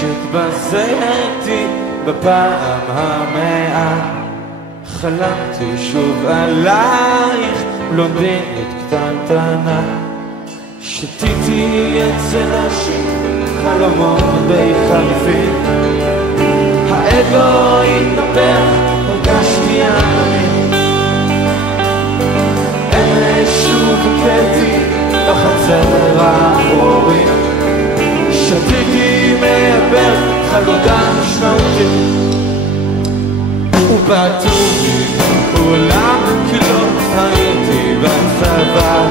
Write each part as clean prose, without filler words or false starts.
שהתבזיתי בפעם המאה, חלמתי שוב עלייך בלונדינית קטנטנה, שתיתי אצל נשים חלומות בחליפין, האגו התנפח, הרגשתי עננים, אמש שוב הקטי בחצר האחורי, שתיתי מעבר חלודה משמעותית, ובאתי בעולם כי לא הייתי בצבא,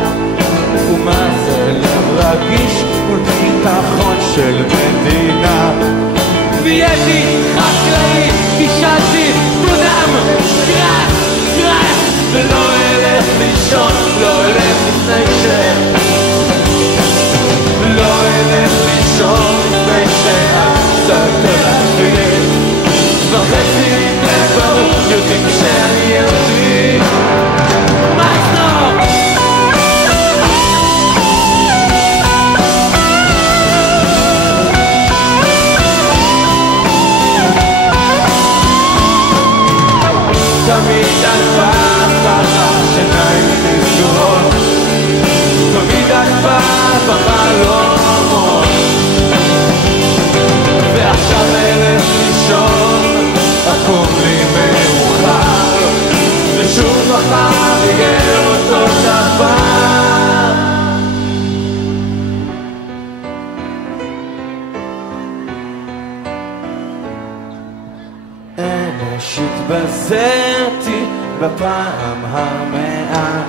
ומזל רגיש מול ביטחון של מדינה, והייתי חקלאי, בישלתי דונם גרס, ולא אלך לישון, לא אלך לפני לא אלך לישון לפני שעשת להבין, כבר חצי כבר יודעים שאני יהודי. מייסטרו! תמיד עלפה שיניים תסגורות, תמיד עלפה בחלומות, ועכשיו אלף לישון, אקום לי מאוחר, ושוב מחר יהיה אותו דבר. אמש התבזיתי בפעם המאה,